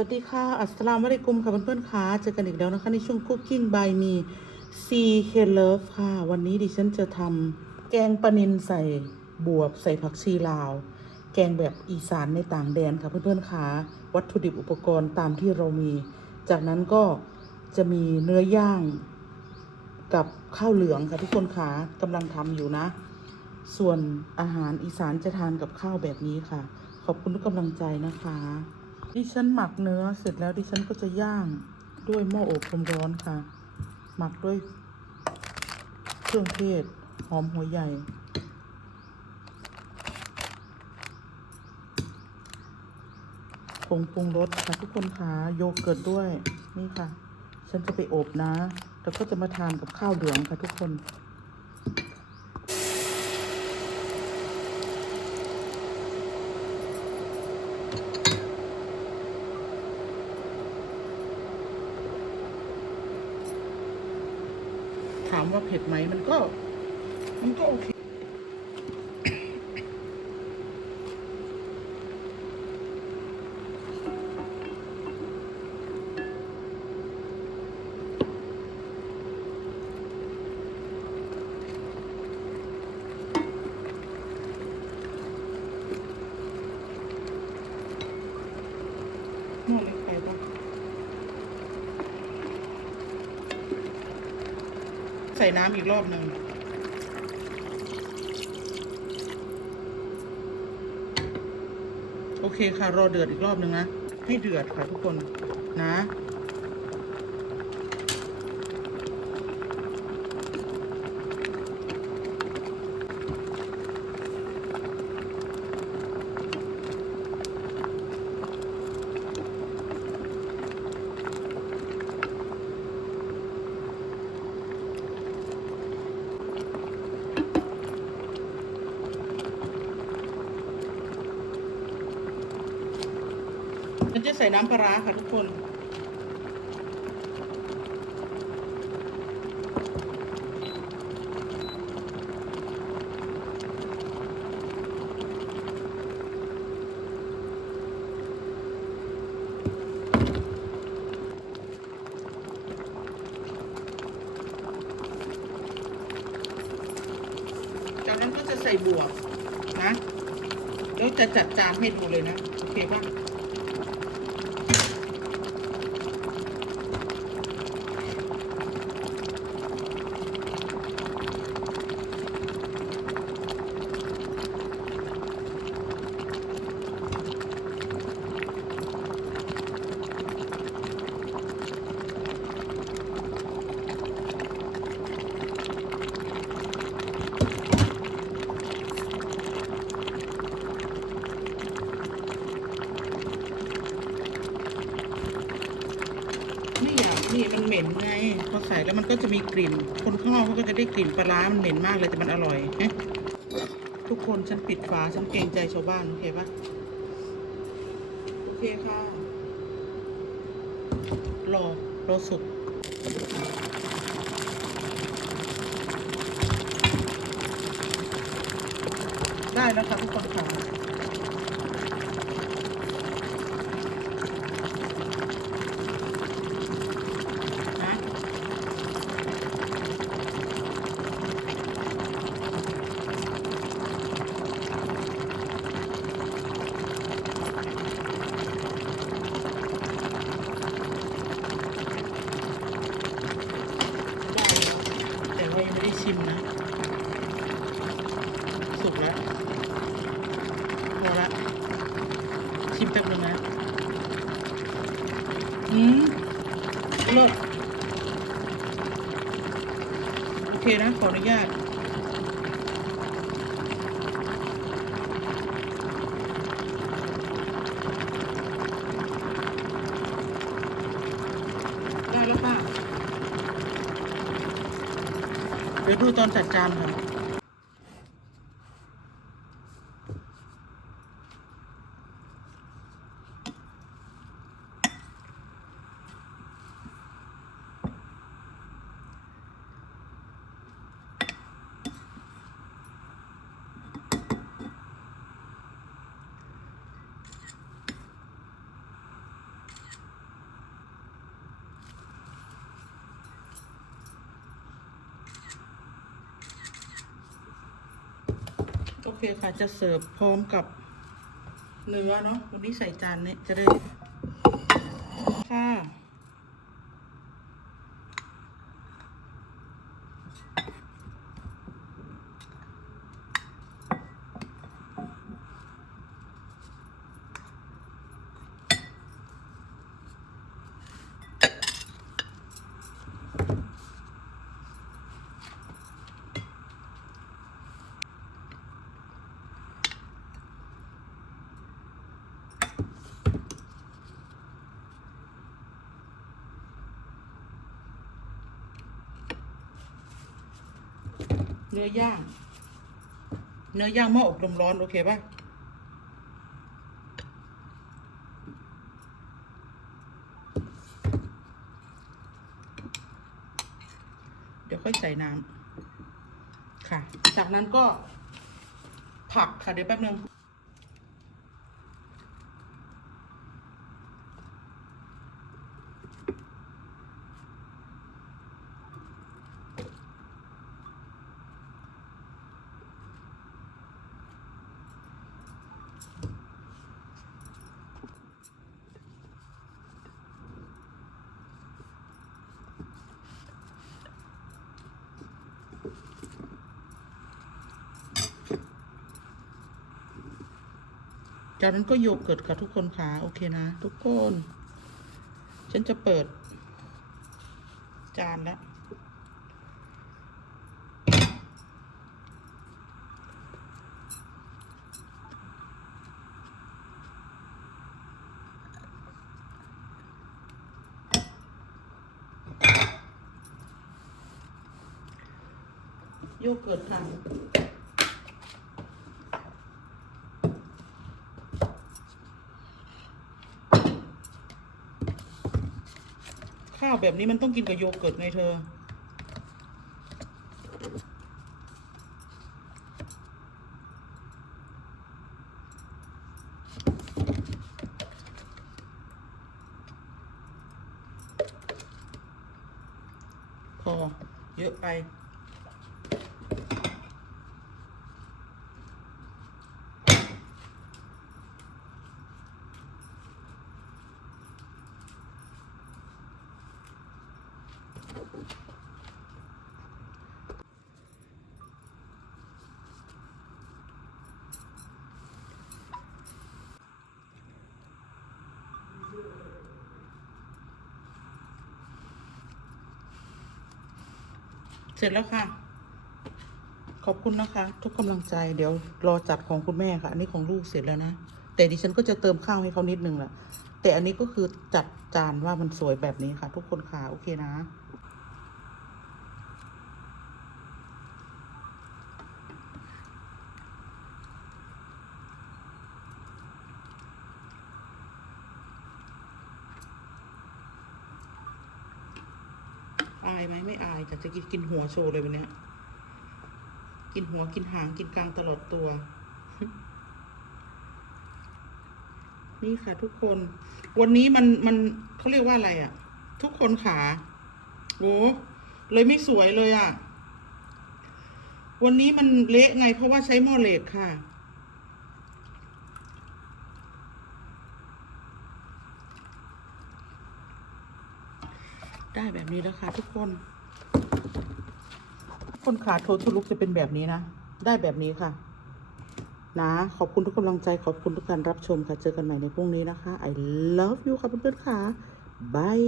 วัสดีค่ะ อัสสลามุอะลัยกุมค่ะเพื่อนๆค่ะเจอกันอีกแล้วนะคะ ในช่วง Cooking by me C K Love ค่ะ วันนี้ดิฉันจะทำแกงปลานิลใส่บวบใส่ผักชีลาว แกงแบบอีสานในต่างแดนค่ะเพื่อนๆค่ะ วัตถุดิบอุปกรณ์ตามที่เรามี จากนั้นก็จะมีเนื้อย่างกับข้าวเหลืองค่ะทุกคนค่ะกำลังทำอยู่นะ ส่วนอาหารอีสานจะทานกับข้าวแบบนี้ค่ะ ขอบคุณทุกกำลังใจนะคะ ดิฉันหมักเนื้อเสร็จแล้วดิฉันก็จะย่างด้วยหม้ออบความร้อนค่ะ หมักด้วยเครื่องเทศหอมหัวใหญ่ ผงปรุงรสค่ะทุกคนค่ะโยเกิร์ตด้วยนี่ค่ะ ฉันจะไปอบนะ แล้วก็จะมาทานกับข้าวเหลืองค่ะทุกคนามว่าเผ็ดไหมมันก็ มันก็โอเคนวดเล็กไปปะ ใส่น้ำอีกรอบหนึ่งโอเคค่ะ รอเดือดอีกรอบหนึ่งนะ ให้เดือดค่ะทุกคนนะ ใส่น้ำปลาร้าค่ะทุกคน จากนั้นก็จะใส่บวกนะ แล้วจะจัดจานให้ดูเลยนะ โอเคป่ะ นี่มันเหม็นไงพอใส่แล้วมันก็จะมีกลิ่น คนข้างนอกเขาก็จะได้กลิ่นปลาร้ามันเหม็นมากเลยแต่มันอร่อยเอ๊ะทุกคนฉันปิดฝาฉันเกรงใจชาวบ้าน โอเคปะโอเคค่ะ รอ รอสุกได้แล้วค่ะทุกคนค่ะนะ แต่ว่ายังไม่ได้ ชิมนะ สุกแล้วพอละ ชิมแป๊บนึงนะ อืมเลิศโอเคนะ ขออนุญาต ได้แล้วป่ะ เดูตอนจัดจานครับ เคค่ะจะเสิร์ฟพร้อมกับเนื้อเนาะวันนี้ใส่จานเนี่ยจะได้ค่ะ เนื้อย่าง เนื้อย่างหม้ออบลมร้อน โอเคป่ะเดี๋ยวค่อยใส่น้ำค่ะ จากนั้นก็ผักค่ะ เดี๋ยวแป๊บนึง จากนั้นก็โยเกิร์ตค่ะทุกคนค่ะโอเคนะ ทุกคน ฉันจะเปิด จานแล้วโยเกิร์ตค่ะ ข้าวแบบนี้มันต้องกินกับโยเกิร์ตไงเธอ พอ เยอะไป เสร็จแล้วค่ะ ขอบคุณนะคะ ทุกกำลังใจ เดี๋ยวรอจัดของคุณแม่ค่ะ อันนี้ของลูกเสร็จแล้วนะ แต่ดิฉันก็จะเติมข้าวให้เขานิดนึงแหละ แต่อันนี้ก็คือจัดจานว่ามันสวยแบบนี้ค่ะ ทุกคนค่ะ โอเคนะ อายไหมไม่อายแต่จะกินกินหัวโชว์เลยวันนี้กินหัวกินหางกินกลางตลอดตัว นี่ค่ะทุกคน วันนี้มันมันเขาเรียกว่าอะไรอะ่ะ ทุกคนขาโอ้เลยไม่สวยเลยอะ่ะ วันนี้มันเละไงเพราะว่าใช้หม้อเหล็กค่ะ ได้แบบนี้แล้วค่ะทุกคน คนขาโททุลุกจะเป็นแบบนี้นะ ได้แบบนี้ค่ะ นะ ขอบคุณทุกกำลังใจขอบคุณทุกการรับชมค่ะ เจอกันใหม่ในพรุ่งนี้นะคะ I love you ค่ะเพื่อนๆค่ะบาย